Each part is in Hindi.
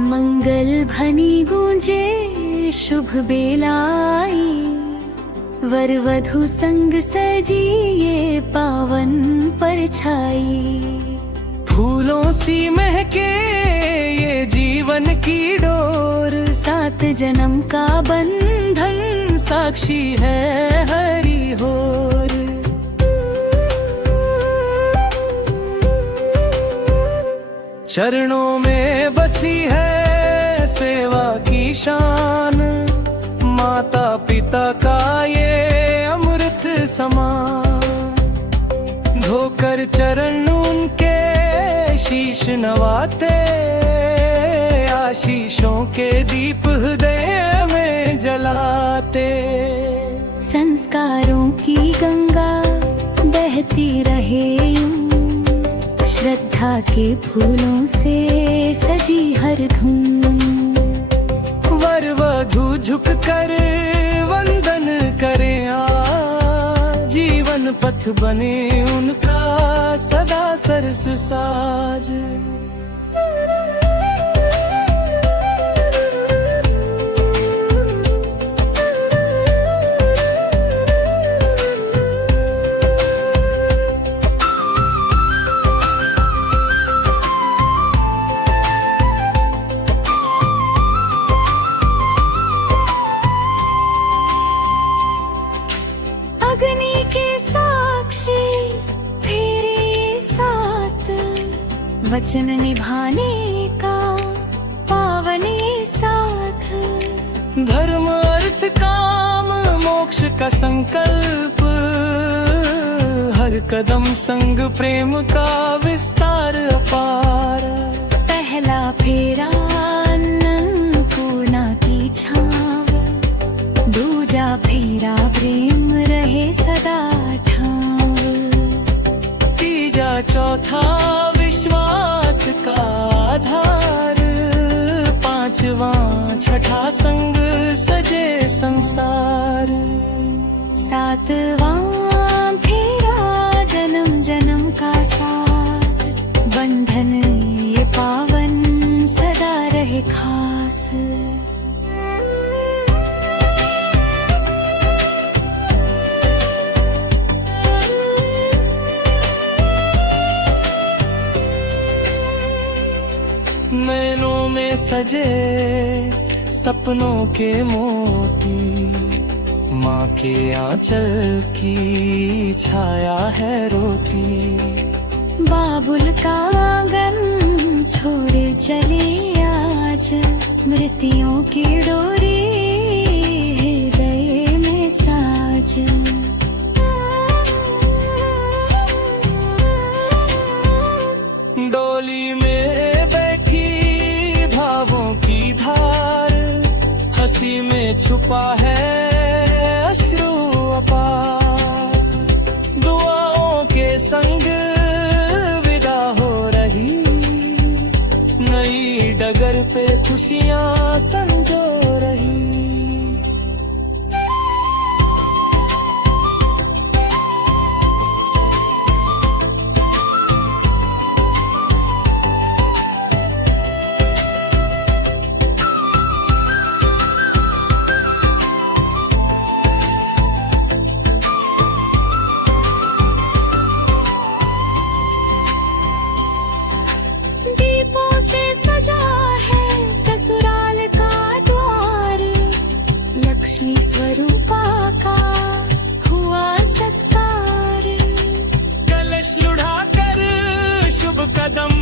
मंगल भनी गूंजे शुभ बेलाई, वर वधु संग सजी ये पावन परछाई। फूलों सी महके ये जीवन की डोर, 7 जन्म का बंधन साक्षी है हरि होर। चरणों में बसी है सेवा की शान, माता पिता का ये अमृत समान। धोकर चरण उनके शीश नवाते, आशीषों के दीप हृदय में जलाते। संस्कारों की गंगा बहती रहे यूं, श्रद्धा के फूलों से सजी हर धूम। वर वधु झुक कर वंदन करें आज, जीवन पथ बने उनका सदा सरस साज। अग्नि के साक्षी फेरे 7, वचन निभाने का पावन ये साथ। धर्म अर्थ काम मोक्ष का संकल्प, हर कदम संग प्रेम का विस्तार अपार। पहला फेरा अन्नपूर्णा की छाव, दूजा फेरा प्रेम रहे सदा ठाव। तीजा चौथा विश्वास का आधार, 5वां छठा संग सजे संसार। 7वां फेरा जन्म जन्म का साथ, बंधन ये पावन सदा रहे खास। नैनों में सजे सपनों के मोती, माँ के आंचल की छाया है रोती। बाबुल का आंगन छोड़े चले आज, स्मृतियों की डोरी हृदय में साज। डोली में बैठी भावों की धार, हंसी में छुपा है अश्रु अपार। दुआओं के संग विदा हो रही, नई डगर पे खुशियां संजो रही। दीपों से सजा है ससुराल का द्वार, लक्ष्मी स्वरूपा का हुआ सत्कार। कलश लुढ़ाकर शुभ कदम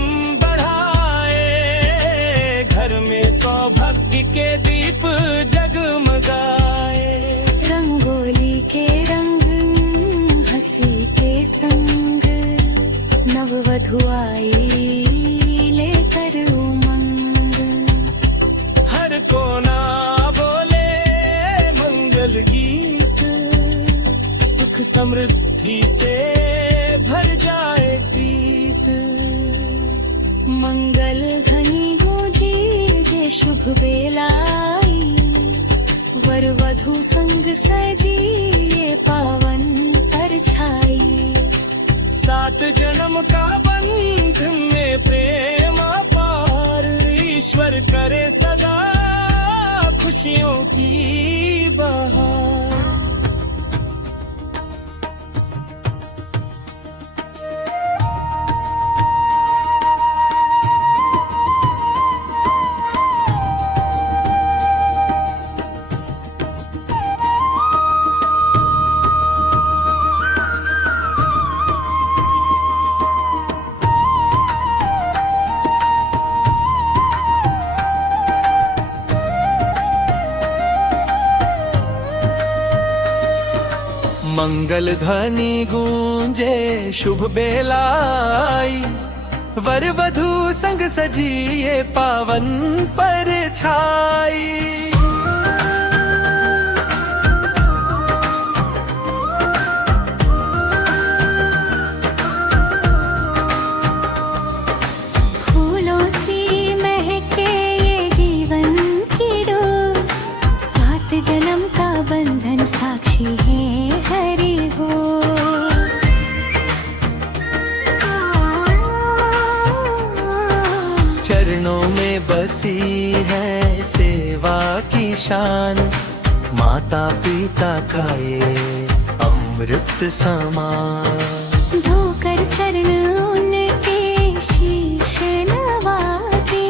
बढ़ाए, घर में सौभाग्य के दीप जगमगाए। रंगोली के रंग हंसी के संग, नववधु आई लेकर उमंग। हर कोना बोले मंगल गीत, सुख समृद्धि से भर जाए प्रीत। शुभ बेलाई, वर वधू संग सजी ये पावन परछाई। 7 जन्म का बंधन में प्रेम अपार, ईश्वर करे सदा खुशियों की बहार। मंगल ध्वनि गूंजे शुभ बेलाई, वर वधू संग सजी ये पावन परछाई। फूलों सी महके ये जीवन की डोर, 7 जन्म का बंधन साक्षी है हरि हो। चरणों में बसी है सेवा की शान, माता पिता का ये अमृत समान। धोकर चरण उनके शीश नवाते,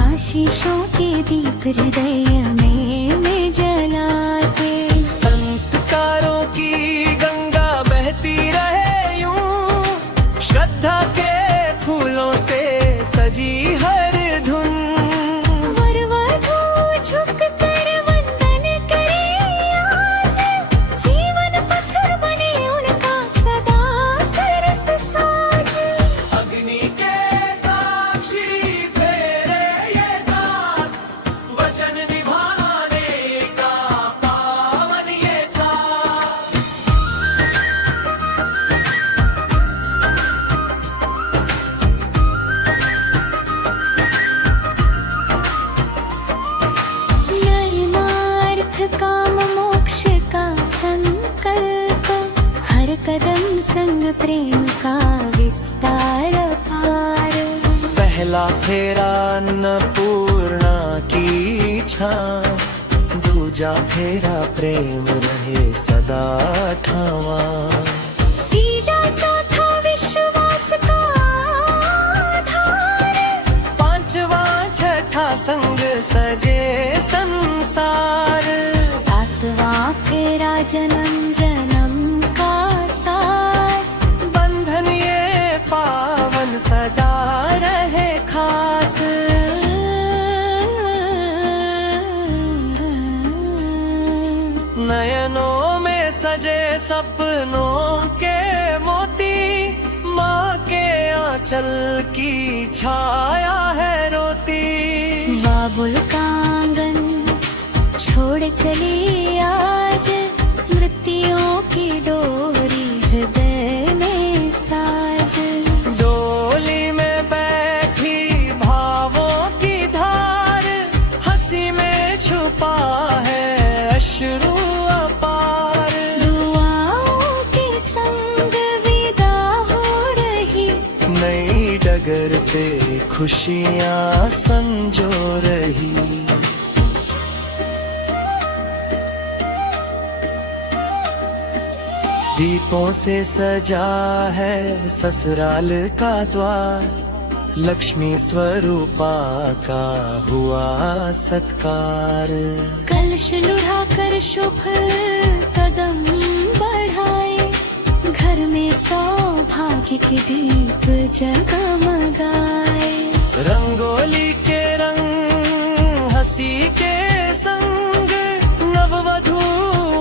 आशीषों के दीप हृदय में जलाते। संस्कारों की गंगा बहती रहे यूं, श्रद्धा के फूलों से सजी हर धुन। वर वधू झुक कर वंदन करे आज, जीवन पथ बने उनका सदा सरस साज। अग्नि के साक्षी फेरे ये साथ, वचन निभाने का पावन ये साथ। धर्मार्थ काम मोक्ष का संकल्प, हर कदम संग प्रेम का विस्तार पार। पहला फेरा अन्नपूर्णा की छां, दूजा फेरा प्रेम रहे सदा ठावा। तीजा चौथा विश्वास का आधार, 5वां छठा संग सजे संसार। 7वां फेरा जन्म जन्म का सार। बंधन ये पावन सदा रहे खास। नयनों में सजे सपनों के मोती, माँ के आंचल की छाया है रोती। बाबुल का आंगन छोड़ चली आज, स्मृतियों की डोरी हृदय में साज। डोली में बैठी भावों की धार, हंसी में छुपा है अश्रु अपार। दुआओं के संग विदा हो रही, नई डगर पे खुशियाँ संजो रही। दीपों से सजा है ससुराल का द्वार, लक्ष्मी स्वरूपा का हुआ सत्कार। कलश लुढ़ा कर शुभ कदम बढ़ाए, घर में सौभाग्य के दीप जगमगाए। रंगोली के रंग हंसी के संग, नववधू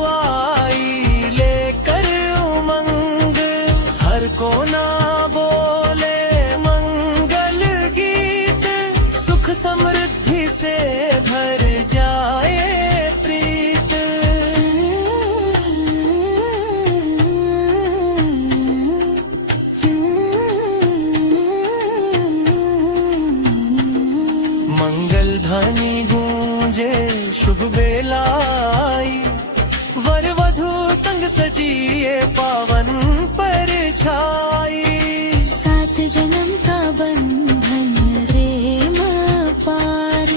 आई लेकर उमंग। हर कोना बोले मंगल गीत, सुख समृद्धि से भर जाए प्रीत। मंगल ध्वनि शुभ बेला आई, वर वधू संग सजी ये पावन परछाई। 7 जन्म का बंधन प्रेम पार,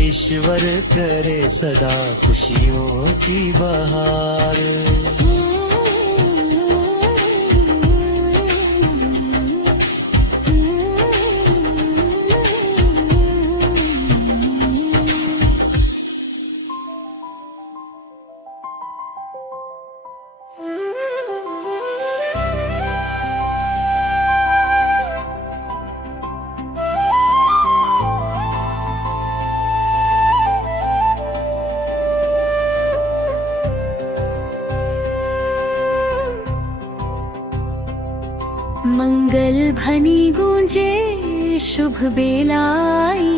ईश्वर करे सदा खुशियों की बहार। मंगल भनी गूंजे शुभ बेलाई,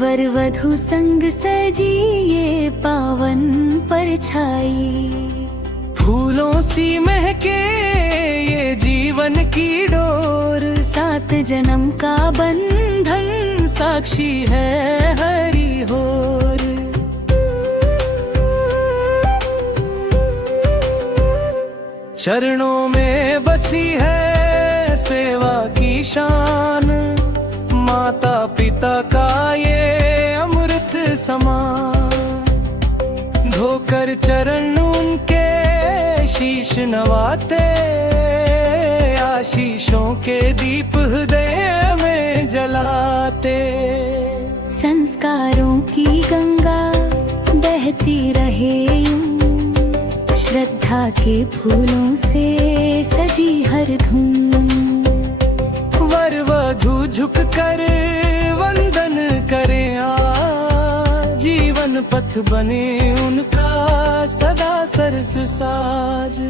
वर वधू संग सजी ये पावन परछाई। फूलों सी महके ये जीवन की डोर, 7 जन्म का बंधन साक्षी है हरि होर। चरणों में बसी है सेवा की शान, माता पिता का ये अमृत समान। धोकर चरण उनके शीश नवाते, आशीषों के दीप हृदय में जलाते। संस्कारों की गंगा बहती रहे यूं, श्रद्धा के फूलों से सजी हर धुन। वर वधू झुक कर वंदन करें आज, जीवन पथ बने उनका सदा सरस साज।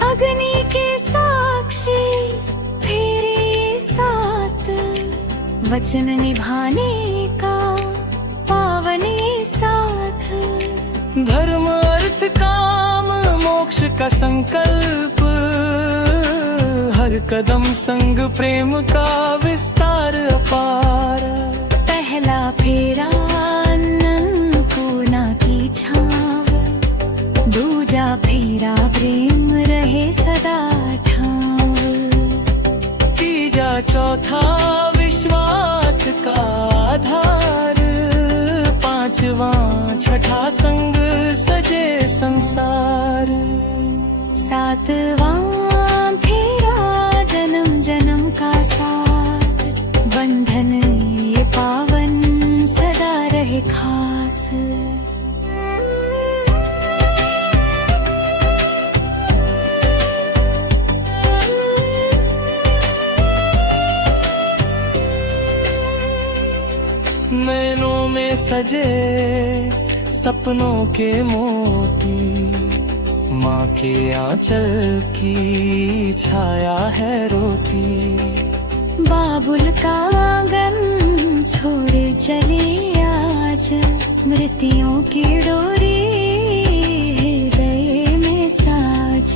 अग्नि के साक्षी फेरे ये 7, वचन निभाने का पावन ये साथ। धर्म अर्थ काम मोक्ष का संकल्प, हर कदम संग प्रेम का विस्तार अपार। पहला फेरा अन्नपूर्णा की छाव, दूजा फेरा प्रेम रहे सदा ठाव। तीजा चौथा विश्वास का आधार, 5वां छठा संग सजे संसार। 7वां फेरा जन्म जन्म का साथ, बंधन ये पावन सदा रहे खास। नैनों में सजे सपनों के मोती, माँ के आंचल की छाया है रोती। बाबुल का आंगन छोड़े चले आज, स्मृतियों की डोरी हृदय में साज।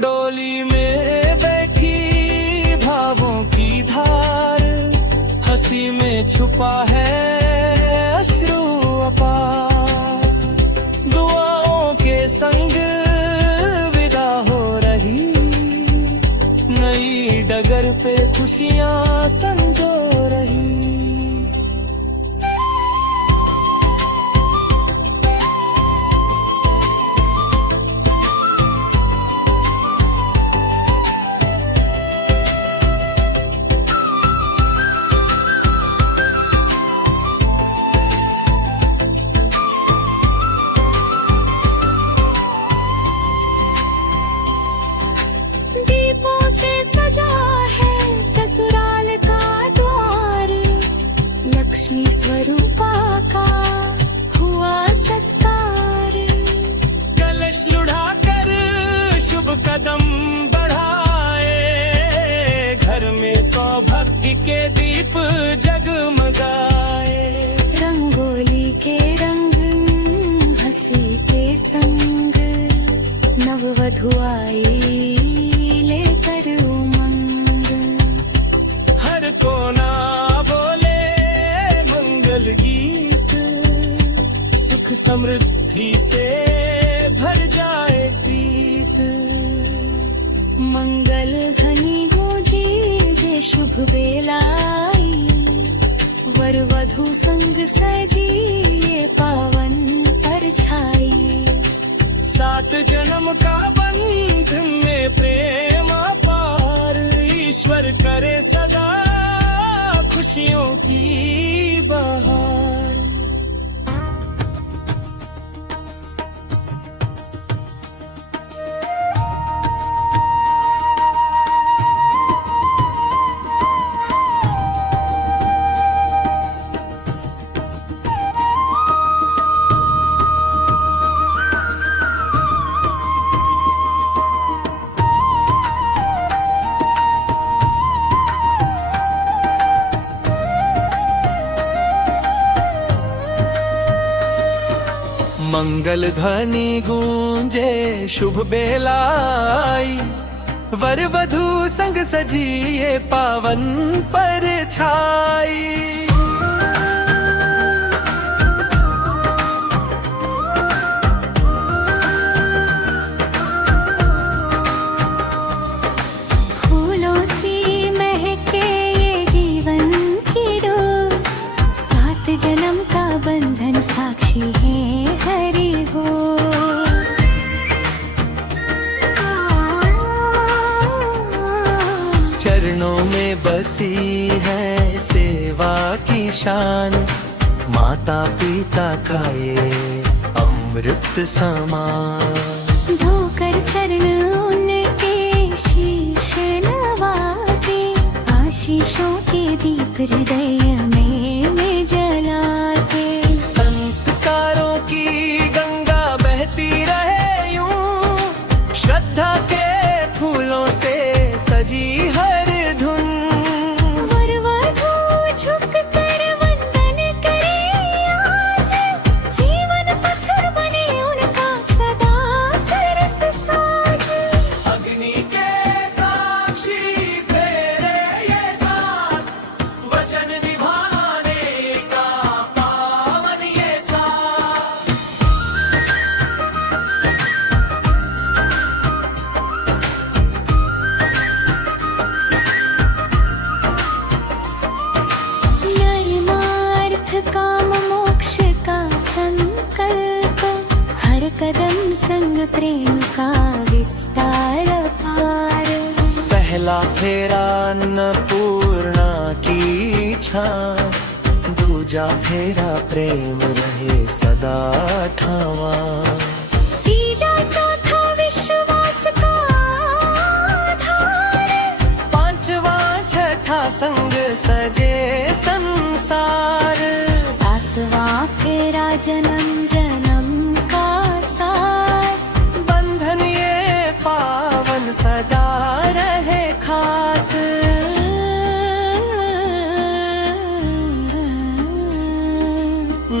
डोली में बैठी भावों की धार, हंसी में छुपा है अश्रु अपार। दुआओं के संग विदा हो रही, नई डगर पे खुशियां संजो रही। दीपों से सजा है ससुराल का द्वार, के दीप जगमगाए। रंगोली के रंग हंसी के संग नववधु आई लेकर उमंग। हर कोना बोले मंगल गीत, सुख समृद्धि से भर जाए प्रीत। मंगल ध्वनि गूंजी जे शुभ बेलाई, वर वधु संग सजी ये पावन परछाई। 7 जन्म का बंधन में प्रेम अपार, ईश्वर करे सदा खुशियों की बहार। मंगल ध्वनि गूंजे शुभ बेलाई, वर वधु संग सजी ये पावन परछाई। फूलों सी महके ये जीवन की डोर, 7 जन्म का बंधन साक्षी है हरि हो। चरणों में बसी है सेवा की शान, माता पिता का ये अमृत समान। धोकर चरण उनके शीश नवाते, आशीषों के दीप हृदय में जलाते। संस्कारों की गंगा बहती रहे यूं, श्रद्धा के फूलों से सजी हर धुन। वर वधु झुक कर वंदन करे आज, जीवन पत्थर बने उनका सदा सरस साज। अग्नि के साक्षी फेरे ये साथ, वचन निभाने का पावन ये साथ। धर्मार्थ काम मोक्ष का संकल्प, हर कदम संग प्रेम का विस्तार पार। पहला फेरा अन्नपूर्णा की छां, दूजा फेरा प्रेम रहे सदा ठावा। तीजा चौथा विश्वास का आधार, 5वां छठा संग सजे संसार। 7वां फेरा जन्म जन्म का सार। बंधन ये पावन सदा रहे खास।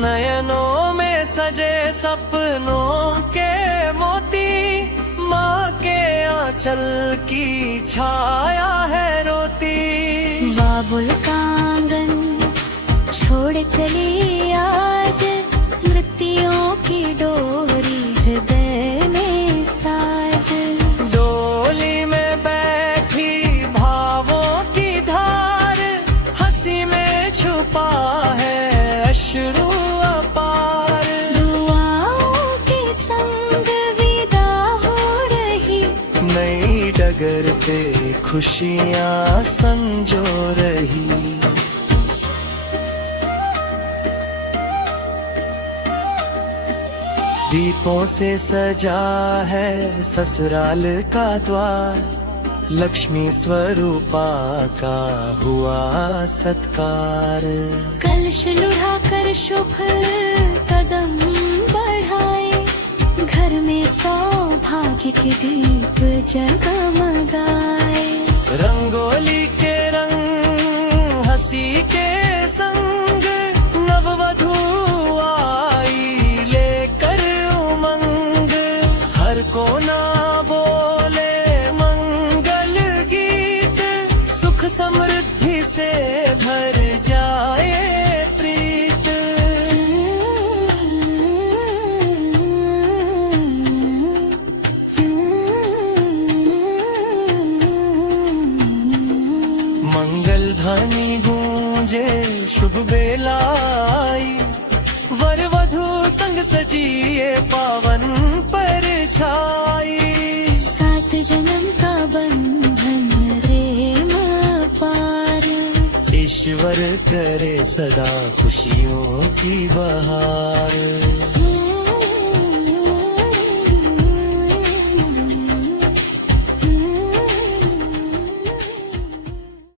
नयनों में सजे सपनों के मोती, माँ के आंचल की छाया है रोती। बाबुल का आंगन छोड़ चली आज, स्मृतियों की डोरी हृदय में साज। डोली में बैठी भावों की धार, हंसी में छुपा है अश्रु अपार। दुआओं के संग विदा हो रही, नई डगर पे खुशियाँ संजो रही। दीपों से सजा है ससुराल का द्वार, लक्ष्मी स्वरूपा का हुआ सत्कार। कलश लुढ़ाकर शुभ कदम बढ़ाए, घर में सौभाग्य के दीप जगमगाए। रंगोली के रंग समृद्धि से भर जाए प्रीत। मंगल ध्वनि गूंजे शुभ बेला आई, वर वधु संग सजिए पावन परछाई। 7 जन्म का बंधन प्रेम पार, ईश्वर करे सदा खुशियों की बहार।